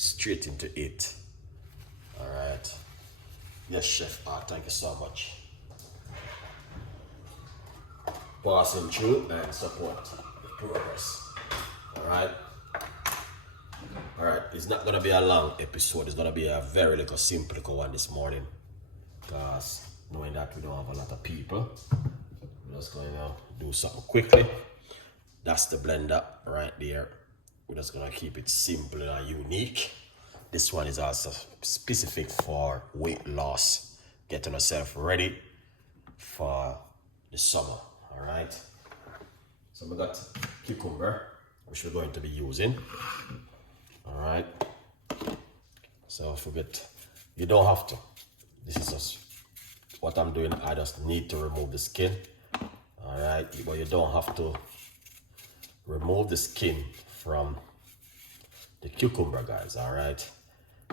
straight into it. All right. Yes, Chef. Thank you so much. Passing through and support the progress. All right. All right. It's not gonna be a long episode. It's gonna be a very little simple one this morning, because knowing that we don't have a lot of people, we're just going to do something quickly. That's the blender right there. We're just gonna keep it simple and unique. This one is also specific for weight loss, getting yourself ready for the summer. All right. So we got cucumber, which we're going to be using. All right. So forget, you don't have to. This is just what I'm doing. I just need to remove the skin. All right, but you don't have to remove the skin from the cucumber, guys. All right,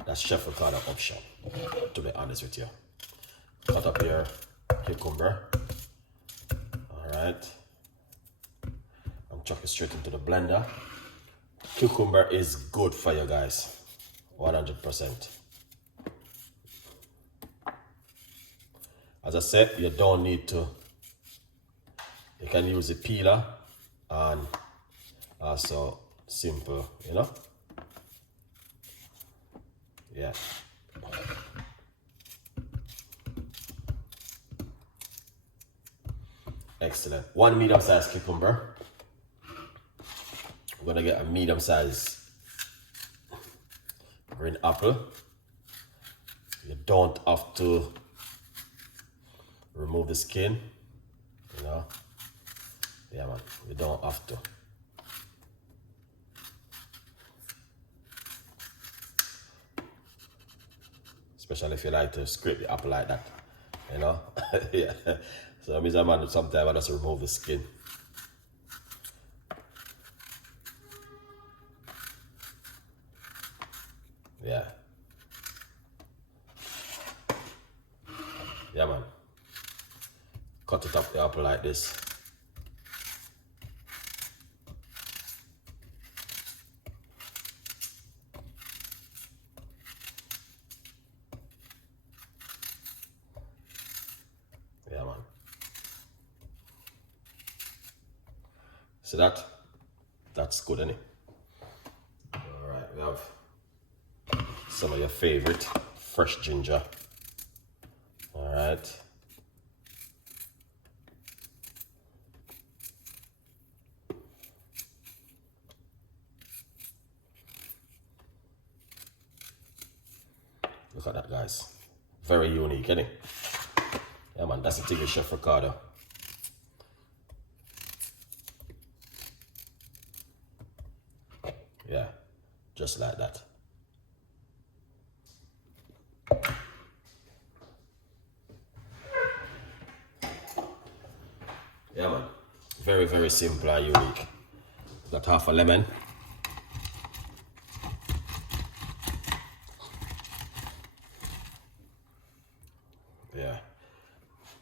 that's Chef Ricardo option, to be honest with you. Cut up your cucumber. All right, I'm chucking straight into the blender. Cucumber is good for you guys, 100%. As I said, you don't need to. You can use a peeler and also simple, you know? Yeah. Excellent. One medium-sized cucumber. We're gonna get a medium-sized green apple. You don't have to remove the skin, you know? Yeah, man, you don't have to. Especially if you like to scrape the apple like that, you know? Yeah. So that means sometimes I just remove the skin. Yeah. Yeah, man. Cut it up the apple like this. Yeah, man. See that? That's good, isn't it? All right, we have some of your favorite fresh ginger. All right. Look at that, guys. Very unique, isn't it? Yeah, man, that's the thing with Chef Ricardo. Yeah, just like that. Yeah, man. Very, very simple and unique. Got half a lemon. Yeah.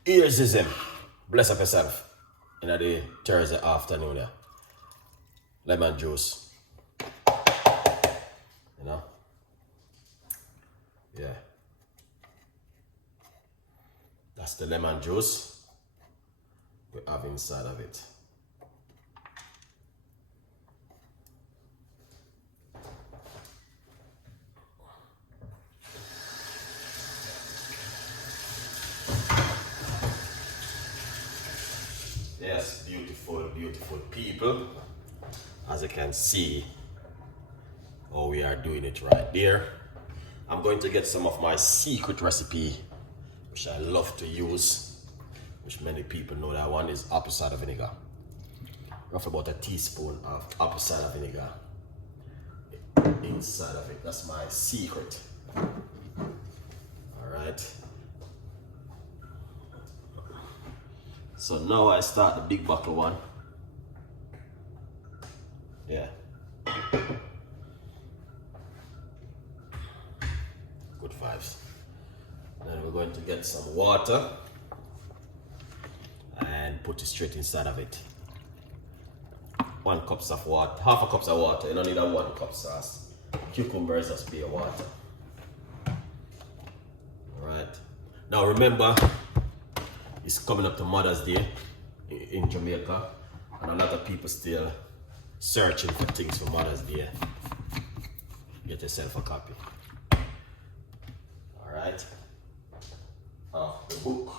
Here's is him. Bless up yourself in the Thursday afternoon. Yeah. Lemon juice. You know? Yeah. That's the lemon juice we have inside of it. Yes, beautiful, beautiful people. As you can see, how we are doing it right there. I'm going to get some of my secret recipe, which I love to use, which many people know. That one is apple cider vinegar. Roughly about a teaspoon of apple cider vinegar inside of it. That's my secret. All right. So now I start the big bottle one. Yeah. Good vibes. Then we're going to get some water and put it straight inside of it. 1 cup of water, half a cup of water. You don't need a 1 cup sauce. cucumber is just bare water. Alright. Now remember, it's coming up to Mother's Day in Jamaica, and a lot of people still searching for things for Mother's Day. Get yourself a copy. Alright. The book,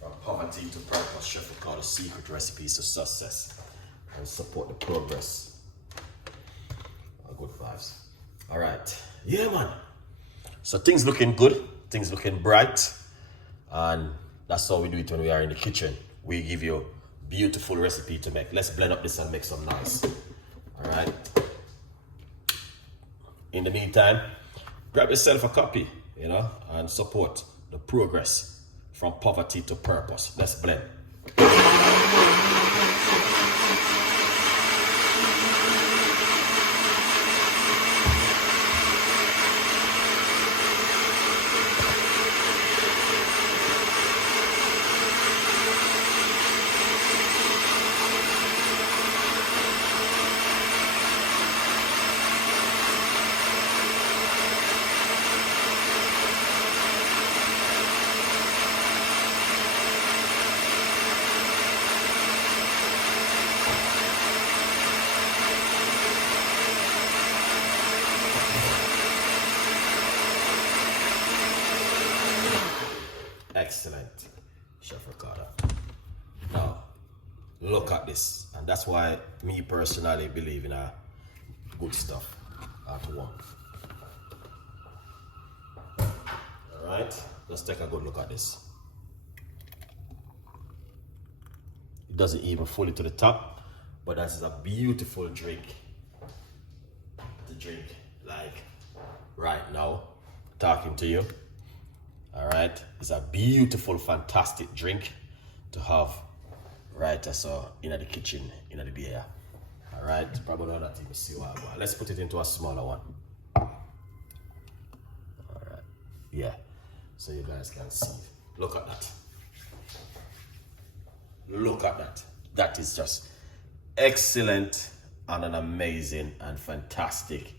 From Poverty to Purpose, Chef Ricardo, Secret Recipes to Success, and support the progress. Good vibes. Alright. Yeah, man. So things looking good, things looking bright, and that's how we do it when we are in the kitchen. We give you beautiful recipe to make. Let's blend up this and make some nice. Alright. In the meantime, grab yourself a copy, you know, and support the progress from poverty to purpose. Let's blend. Excellent, Chef Ricardo. Now, look at this. And that's why me personally believe in good stuff at home. Alright, let's take a good look at this. It doesn't even fully to the top, but that is a beautiful drink to drink, like right now, talking to you. All right, it's a beautiful, fantastic drink to have right so in the kitchen, in the beer. All right, probably not even see what I want. Let's put it into a smaller one. All right, yeah, so you guys can see. Look at that. Look at that. That is just excellent and an amazing and fantastic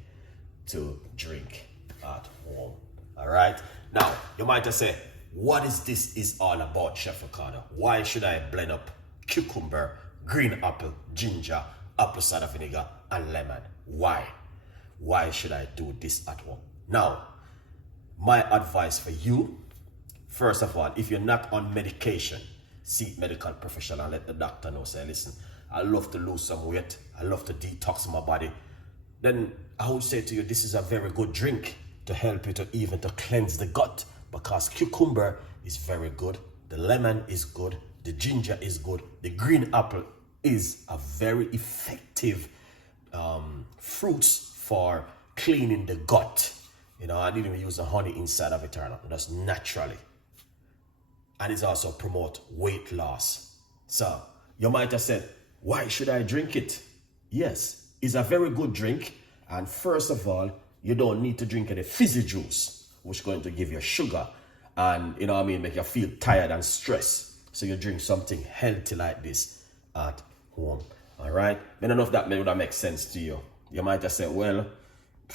to drink at home. All right. Now, you might have said, what is this is all about, Chef Ricardo? Why should I blend up cucumber, green apple, ginger, apple cider vinegar, and lemon? Why? Why should I do this at home? Now, my advice for you, first of all, if you're not on medication, seek medical professional and let the doctor know. Say, listen, I love to lose some weight. I love to detox my body. Then I would say to you, this is a very good drink to help you to even to cleanse the gut, because cucumber is very good, the lemon is good, the ginger is good, the green apple is a very effective fruits for cleaning the gut. You know, I didn't even use the honey inside of it, that's naturally. And it's also promote weight loss. So you might have said, why should I drink it? Yes, it's a very good drink. And first of all, you don't need to drink any fizzy juice, which is going to give you sugar and, you know what I mean, make you feel tired and stressed. So you drink something healthy like this at home. All right? I don't know if that would make sense to you. You might have said, well,